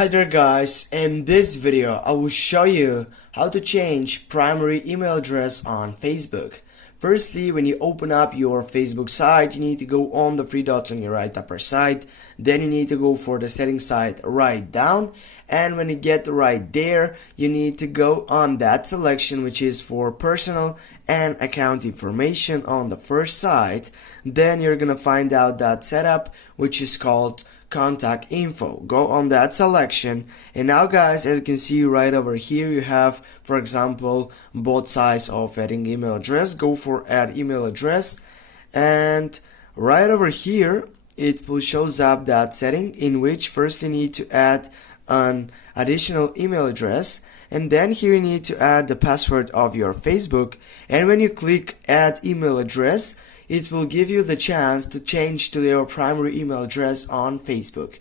Hi there guys, in this video I will show you how to change primary email address on Facebook. Firstly, when you open up your Facebook site, you need to go on the three dots on your right upper side. Then you need to go for the settings side right down, and when you get right there, you need to go on that selection which is for personal and account information on the first side. Then you're gonna find out that setup which is called contact info. Go on that selection, and now guys, as you can see right over here, you have, for example, both sides of adding email address. Go for add email address, and right over here it will shows up that setting in which first you need to add an additional email address, and then here you need to add the password of your Facebook. And when you click add email address, it will give you the chance to change to your primary email address on Facebook.